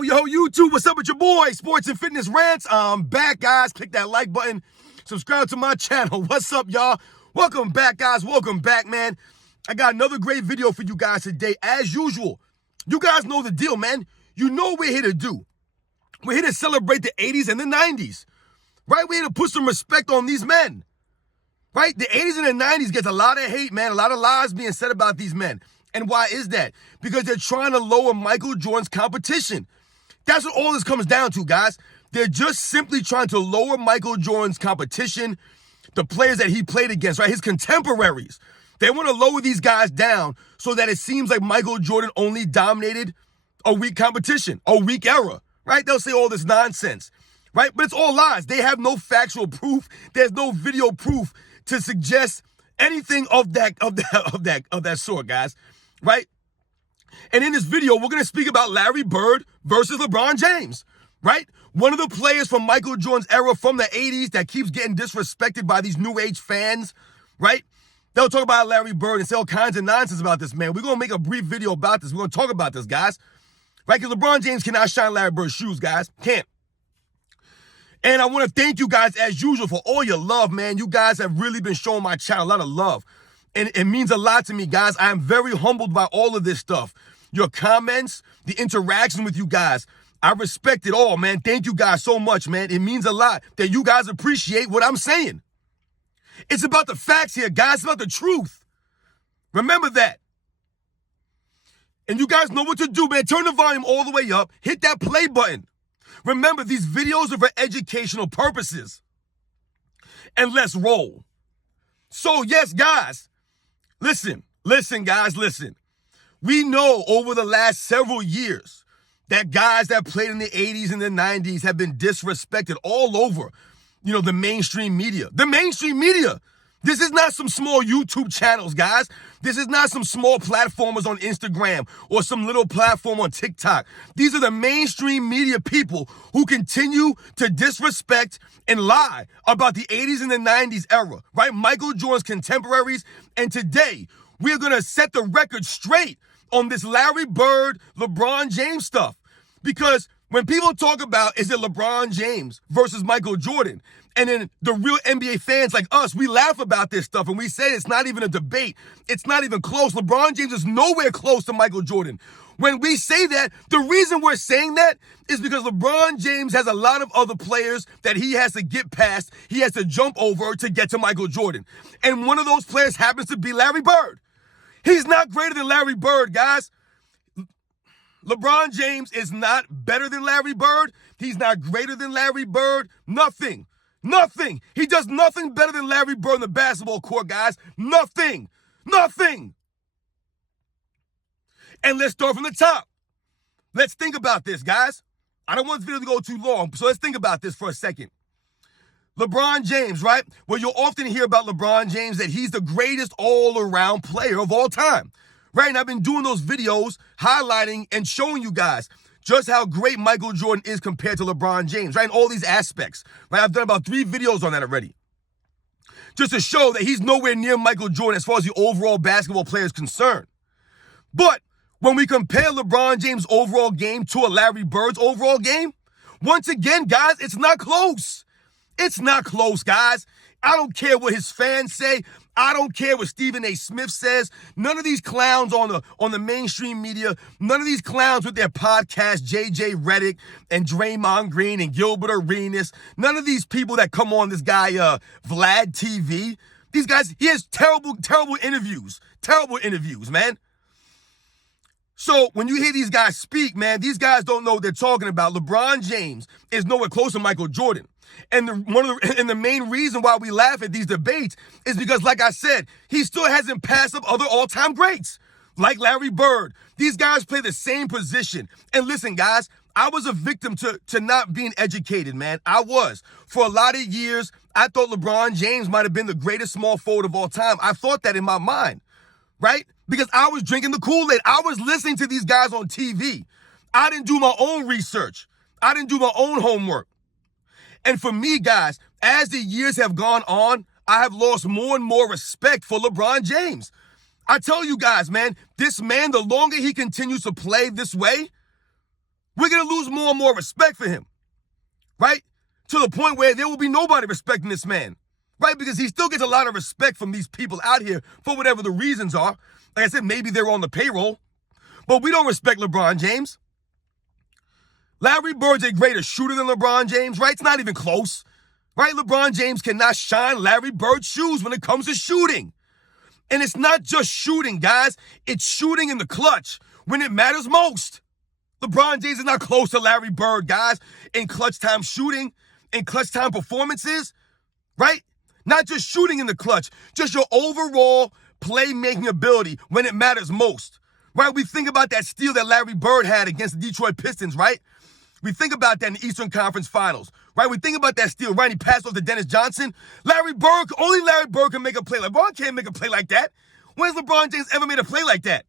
Yo, YouTube, what's up with your boy? Sports and Fitness Rants. I'm back, guys. Click that like button. Subscribe to my channel. What's up, y'all? Welcome back, guys. Welcome back, man. I got another great video for you guys today. As usual, you guys know the deal, man. You know what we're here to do. We're here to celebrate the 80s and the 90s, right? We're here to put some respect on these men, right? The 80s and the 90s gets a lot of hate, man. A lot of lies being said about these men. And why is that? Because they're trying to lower Michael Jordan's competition. That's what all this comes down to, guys. They're just simply trying to lower Michael Jordan's competition, the players that he played against, right? His contemporaries. They want to lower these guys down so that it seems like Michael Jordan only dominated a weak competition, a weak era, right? They'll say all this nonsense, right? But it's all lies. They have no factual proof. There's no video proof to suggest anything of that sort, guys, right? And in this video, we're going to speak about Larry Bird versus LeBron James, right? One of the players from Michael Jordan's era from the 80s that keeps getting disrespected by these new age fans, right? They'll talk about Larry Bird and say all kinds of nonsense about this, man. We're going to make a brief video about this. We're going to talk about this, guys, right? Because LeBron James cannot shine Larry Bird's shoes, guys. Can't. And I want to thank you guys, as usual, for all your love, man. You guys have really been showing my channel a lot of love. And it means a lot to me, guys. I am very humbled by all of this stuff. Your comments, the interaction with you guys. I respect it all, man. Thank you guys so much, man. It means a lot that you guys appreciate what I'm saying. It's about the facts here, guys. It's about the truth. Remember that. And you guys know what to do, man. Turn the volume all the way up. Hit that play button. Remember, these videos are for educational purposes. And let's roll. So, yes, guys, listen, guys, listen. We know over the last several years that guys that played in the 80s and the 90s have been disrespected all over, the mainstream media. The mainstream media. This is not some small YouTube channels, guys. This is not some small platformers on Instagram or some little platform on TikTok. These are the mainstream media people who continue to disrespect and lie about the 80s and the 90s era, right? Michael Jordan's contemporaries. And today, we're going to set the record straight on this Larry Bird, LeBron James stuff. Because when people talk about, is it LeBron James versus Michael Jordan? And then the real NBA fans like us, we laugh about this stuff and we say it's not even a debate. It's not even close. LeBron James is nowhere close to Michael Jordan. When we say that, the reason we're saying that is because LeBron James has a lot of other players that he has to get past. He has to jump over to get to Michael Jordan. And one of those players happens to be Larry Bird. He's not greater than Larry Bird, guys. LeBron James is not better than Larry Bird. He's not greater than Larry Bird. Nothing. Nothing. He does nothing better than Larry Bird on the basketball court, guys. Nothing. Nothing. And let's start from the top. Let's think about this, guys. I don't want this video to go too long, so let's think about this for a second. LeBron James, right? Well, you'll often hear about LeBron James that he's the greatest all-around player of all time, right? And I've been doing those videos highlighting and showing you guys just how great Michael Jordan is compared to LeBron James, right? In all these aspects, right? I've done about 3 videos on that already. Just to show that he's nowhere near Michael Jordan as far as the overall basketball player is concerned. But when we compare LeBron James' overall game to a Larry Bird's overall game, once again, guys, it's not close. It's not close, guys. I don't care what his fans say. I don't care what Stephen A. Smith says. None of these clowns on the mainstream media, none of these clowns with their podcast, JJ Redick and Draymond Green and Gilbert Arenas, none of these people that come on this guy, Vlad TV. These guys, he has terrible interviews. Terrible interviews, man. So when you hear these guys speak, man, these guys don't know what they're talking about. LeBron James is nowhere close to Michael Jordan. And the main reason why we laugh at these debates is because, like I said, he still hasn't passed up other all-time greats, like Larry Bird. These guys play the same position. And listen, guys, I was a victim to not being educated, man. I was. For a lot of years, I thought LeBron James might have been the greatest small forward of all time. I thought that in my mind, right? Because I was drinking the Kool-Aid. I was listening to these guys on TV. I didn't do my own research. I didn't do my own homework. And for me, guys, as the years have gone on, I have lost more and more respect for LeBron James. I tell you guys, man, this man, the longer he continues to play this way, we're going to lose more and more respect for him, right? To the point where there will be nobody respecting this man, right? Because he still gets a lot of respect from these people out here for whatever the reasons are. Like I said, maybe they're on the payroll, but we don't respect LeBron James. Larry Bird's a greater shooter than LeBron James, right? It's not even close, right? LeBron James cannot shine Larry Bird's shoes when it comes to shooting. And it's not just shooting, guys. It's shooting in the clutch when it matters most. LeBron James is not close to Larry Bird, guys, in clutch time shooting, in clutch time performances, right? Not just shooting in the clutch, just your overall playmaking ability when it matters most, right? We think about that steal that Larry Bird had against the Detroit Pistons, right? We think about that in the Eastern Conference Finals, right? We think about that steal, right? He passed off to Dennis Johnson. Only Larry Bird can make a play. LeBron can't make a play like that. When has LeBron James ever made a play like that?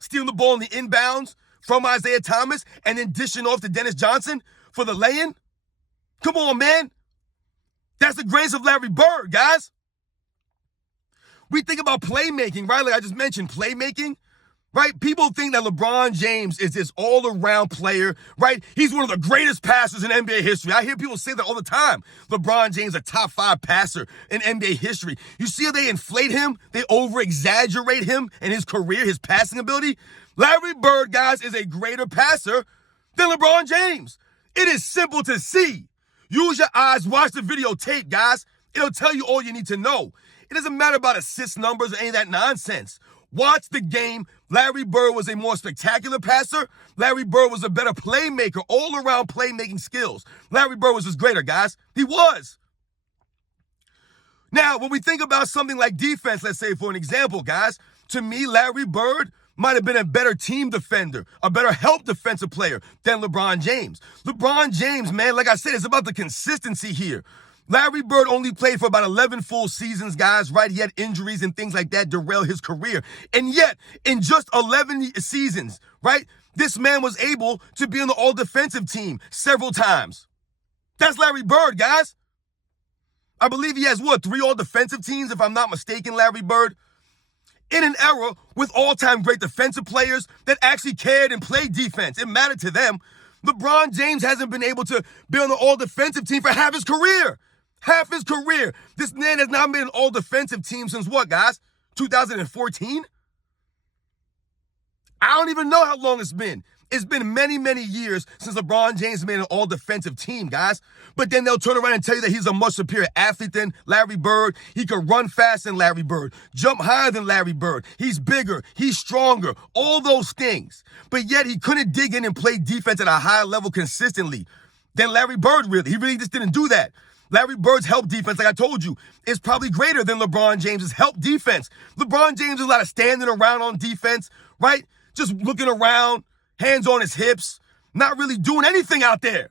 Stealing the ball in the inbounds from Isaiah Thomas and then dishing off to Dennis Johnson for the lay-in? Come on, man. That's the grace of Larry Bird, guys. We think about playmaking, right? Like I just mentioned, playmaking. Right? People think that LeBron James is this all-around player, right? He's one of the greatest passers in NBA history. I hear people say that all the time. LeBron James, a top 5 passer in NBA history. You see how they inflate him? They over-exaggerate him and his career, his passing ability? Larry Bird, guys, is a greater passer than LeBron James. It is simple to see. Use your eyes. Watch the videotape, guys. It'll tell you all you need to know. It doesn't matter about assist numbers or any of that nonsense. Watch the game. Larry Bird was a more spectacular passer. Larry Bird was a better playmaker, all-around playmaking skills. Larry Bird was just greater, guys. He was. Now, when we think about something like defense, let's say for an example, guys, to me, Larry Bird might have been a better team defender, a better help defensive player than LeBron James. LeBron James, man, like I said, it's about the consistency here. Larry Bird only played for about 11 full seasons, guys, right? He had injuries and things like that derail his career. And yet, in just 11 seasons, right, this man was able to be on the all-defensive team several times. That's Larry Bird, guys. I believe he has, 3 all-defensive teams, if I'm not mistaken, Larry Bird. In an era with all-time great defensive players that actually cared and played defense. It mattered to them. LeBron James hasn't been able to be on the all-defensive team for half his career. Half his career. This man has not been an all-defensive team since what, guys? 2014? I don't even know how long it's been. It's been many, many years since LeBron James made an all-defensive team, guys. But then they'll turn around and tell you that he's a much superior athlete than Larry Bird. He can run fast than Larry Bird, jump higher than Larry Bird. He's bigger, he's stronger, all those things. But yet he couldn't dig in and play defense at a high level consistently than Larry Bird really. He really just didn't do that. Larry Bird's help defense, like I told you, is probably greater than LeBron James's help defense. LeBron James is a lot of standing around on defense, right? Just looking around, hands on his hips, not really doing anything out there.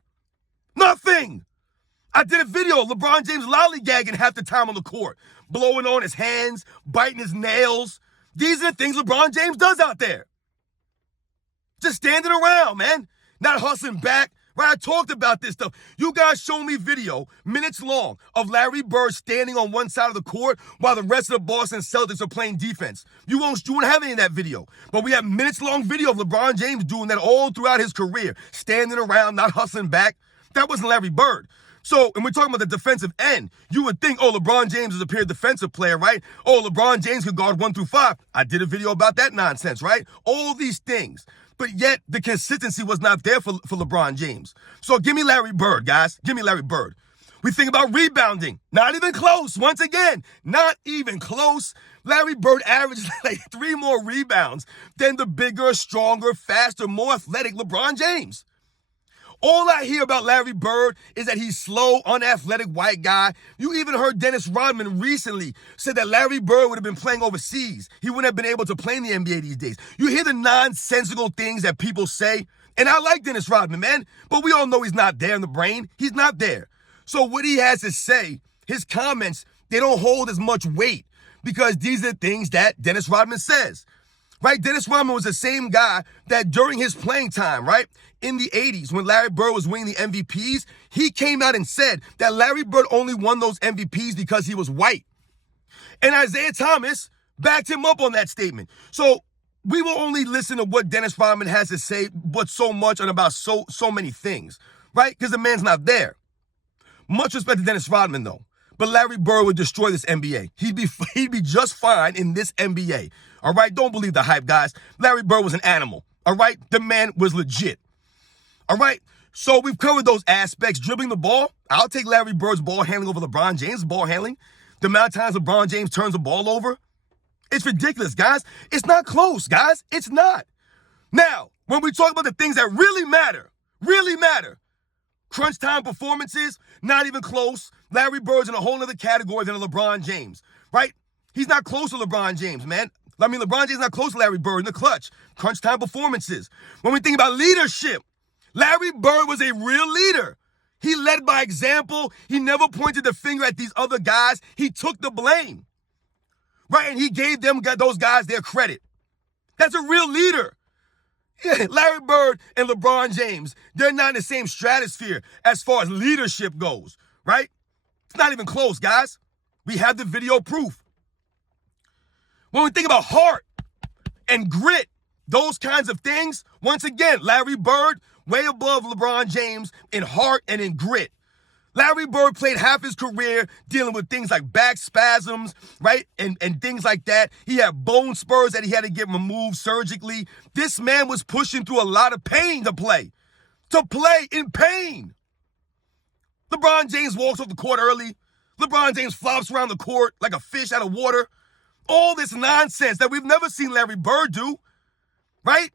Nothing. I did a video of LeBron James lollygagging half the time on the court, blowing on his hands, biting his nails. These are the things LeBron James does out there. Just standing around, man, not hustling back. Right, I talked about this stuff. You guys show me video, minutes long, of Larry Bird standing on one side of the court while the rest of the Boston Celtics are playing defense. You won't have any of that video. But we have minutes-long video of LeBron James doing that all throughout his career, standing around, not hustling back. That wasn't Larry Bird. So, and we're talking about the defensive end. You would think, LeBron James is a pure defensive player, right? LeBron James could guard 1 through 5. I did a video about that nonsense, right? All these things. But yet, the consistency was not there for LeBron James. So give me Larry Bird, guys. Give me Larry Bird. We think about rebounding. Not even close. Once again, not even close. Larry Bird averaged like 3 more rebounds than the bigger, stronger, faster, more athletic LeBron James. All I hear about Larry Bird is that he's slow, unathletic white guy. You even heard Dennis Rodman recently said that Larry Bird would have been playing overseas. He wouldn't have been able to play in the NBA these days. You hear the nonsensical things that people say, and I like Dennis Rodman, man, but we all know he's not there in the brain. He's not there. So what he has to say, his comments, they don't hold as much weight because these are the things that Dennis Rodman says. Right? Dennis Rodman was the same guy that during his playing time, right, in the 80s when Larry Bird was winning the MVPs, he came out and said that Larry Bird only won those MVPs because he was white. And Isaiah Thomas backed him up on that statement. So we will only listen to what Dennis Rodman has to say, but so much and about so many things, right? Because the man's not there. Much respect to Dennis Rodman, though. But Larry Bird would destroy this NBA. He'd be just fine in this NBA. All right? Don't believe the hype, guys. Larry Bird was an animal. All right? The man was legit. All right? So we've covered those aspects. Dribbling the ball, I'll take Larry Bird's ball handling over LeBron James' ball handling. The amount of times LeBron James turns the ball over, it's ridiculous, guys. It's not close, guys. It's not. Now, when we talk about the things that really matter, crunch time performances, not even close. Larry Bird's in a whole other category than LeBron James, right? He's not close to LeBron James, man. I mean, LeBron James is not close to Larry Bird in the clutch. Crunch time performances. When we think about leadership, Larry Bird was a real leader. He led by example. He never pointed the finger at these other guys. He took the blame, right? And he gave those guys their credit. That's a real leader. Yeah, Larry Bird and LeBron James, they're not in the same stratosphere as far as leadership goes, right? It's not even close, guys. We have the video proof. When we think about heart and grit, those kinds of things, once again, Larry Bird, way above LeBron James in heart and in grit. Larry Bird played half his career dealing with things like back spasms, right? And things like that. He had bone spurs that he had to get removed surgically. This man was pushing through a lot of pain to play in pain. LeBron James walks off the court early. LeBron James flops around the court like a fish out of water. All this nonsense that we've never seen Larry Bird do, right?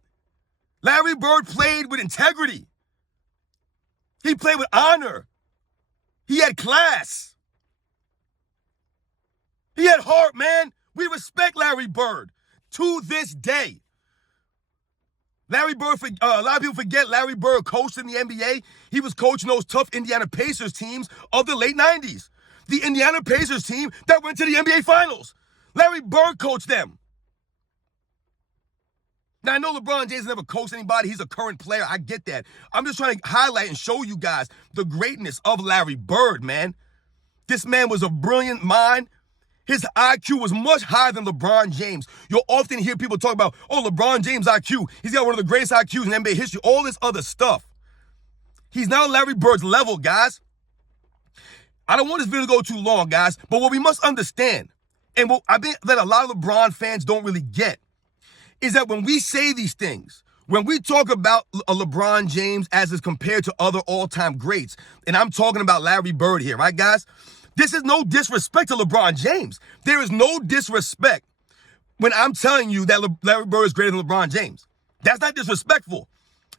Larry Bird played with integrity. He played with honor. He had class. He had heart, man. We respect Larry Bird to this day. Larry Bird, a lot of people forget Larry Bird coached in the NBA. He was coaching those tough Indiana Pacers teams of the late 90s. The Indiana Pacers team that went to the NBA Finals. Larry Bird coached them. Now, I know LeBron James never coached anybody. He's a current player. I get that. I'm just trying to highlight and show you guys the greatness of Larry Bird, man. This man was a brilliant mind. His IQ was much higher than LeBron James. You'll often hear people talk about, oh, LeBron James' IQ. He's got one of the greatest IQs in NBA history. All this other stuff. He's not on Larry Bird's level, guys. I don't want this video to go too long, guys. But what we must understand, and what I think that a lot of LeBron fans don't really get, is that when we say these things, when we talk about a LeBron James as is compared to other all-time greats, and I'm talking about Larry Bird here, right, guys? This is no disrespect to LeBron James. There is no disrespect when I'm telling you that Larry Bird is greater than LeBron James. That's not disrespectful.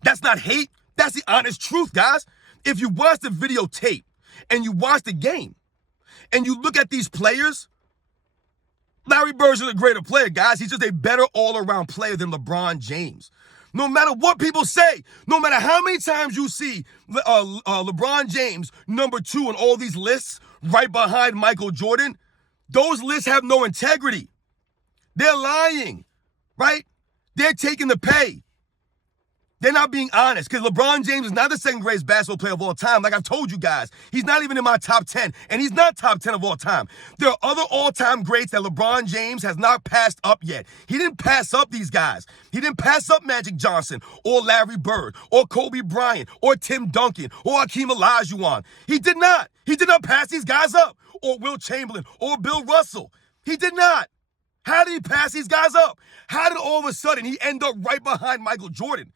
That's not hate. That's the honest truth, guys. If you watch the videotape and you watch the game and you look at these players, Larry Bird is a greater player, guys. He's just a better all-around player than LeBron James. No matter what people say, no matter how many times you see LeBron James number 2 in all these lists right behind Michael Jordan, those lists have no integrity. They're lying, right? They're taking the pay. They're not being honest because LeBron James is not the second greatest basketball player of all time. Like I've told you guys, he's not even in my top 10, and he's not top 10 of all time. There are other all-time greats that LeBron James has not passed up yet. He didn't pass up these guys. He didn't pass up Magic Johnson or Larry Bird or Kobe Bryant or Tim Duncan or Hakeem Olajuwon. He did not. He did not pass these guys up, or Will Chamberlain or Bill Russell. He did not. How did he pass these guys up? How did all of a sudden he end up right behind Michael Jordan?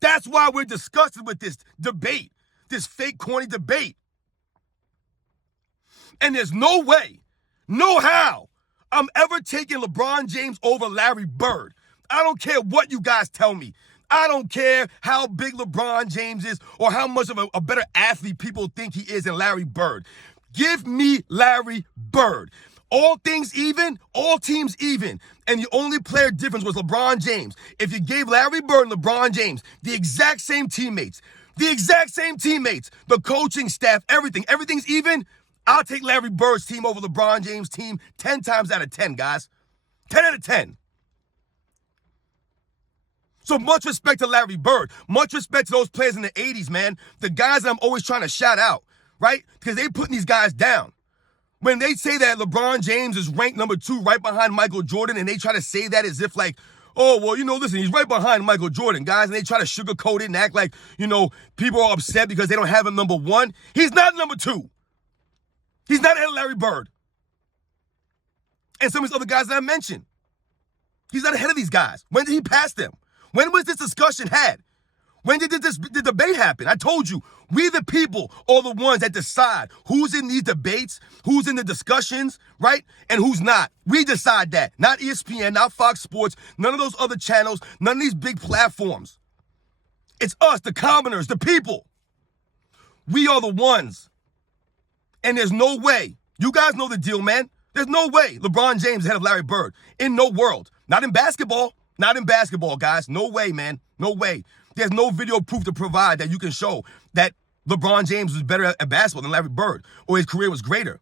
That's why we're disgusted with this debate, this fake, corny debate. And there's no way, no how, I'm ever taking LeBron James over Larry Bird. I don't care what you guys tell me. I don't care how big LeBron James is or how much of a better athlete people think he is than Larry Bird. Give me Larry Bird. All things even, all teams even. And the only player difference was LeBron James. If you gave Larry Bird and LeBron James the exact same teammates, the coaching staff, everything's even, I'll take Larry Bird's team over LeBron James' team 10 times out of 10, guys. 10 out of 10. So much respect to Larry Bird. Much respect to those players in the 80s, man. The guys that I'm always trying to shout out, right? Because they putting these guys down. When they say that LeBron James is ranked number 2 right behind Michael Jordan, and they try to say that as if like, oh, well, listen, he's right behind Michael Jordan, guys, and they try to sugarcoat it and act like, people are upset because they don't have him number one. He's not number two. He's not ahead of Larry Bird and some of these other guys that I mentioned. He's not ahead of these guys. When did he pass them? When was this discussion had? When did the debate happen? I told you, we the people are the ones that decide who's in these debates, who's in the discussions, right? And who's not. We decide that. Not ESPN, not Fox Sports, none of those other channels, none of these big platforms. It's us, the commoners, the people. We are the ones. And there's no way. You guys know the deal, man. There's no way LeBron James is ahead of Larry Bird. In no world. Not in basketball. Not in basketball, guys. No way, man. No way. There's no video proof to provide that you can show that LeBron James was better at basketball than Larry Bird or his career was greater.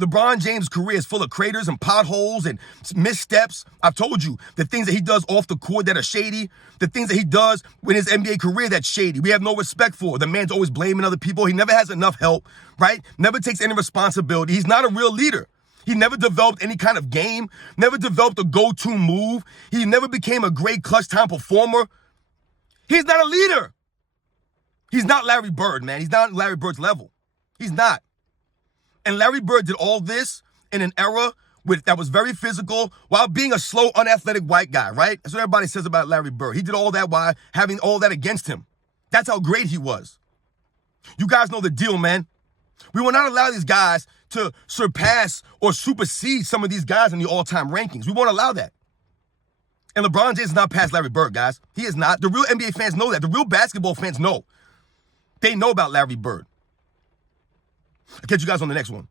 LeBron James' career is full of craters and potholes and missteps. I've told you the things that he does off the court that are shady, the things that he does in his NBA career that's shady. We have no respect for. The man's always blaming other people. He never has enough help, right? Never takes any responsibility. He's not a real leader. He never developed any kind of game, never developed a go-to move. He never became a great clutch time performer. He's not a leader. He's not Larry Bird, man. He's not Larry Bird's level. He's not. And Larry Bird did all this in an era that was very physical while being a slow, unathletic white guy, right? That's what everybody says about Larry Bird. He did all that while having all that against him. That's how great he was. You guys know the deal, man. We will not allow these guys to surpass or supersede some of these guys in the all-time rankings. We won't allow that. And LeBron James is not past Larry Bird, guys. He is not. The real NBA fans know that. The real basketball fans know. They know about Larry Bird. I'll catch you guys on the next one.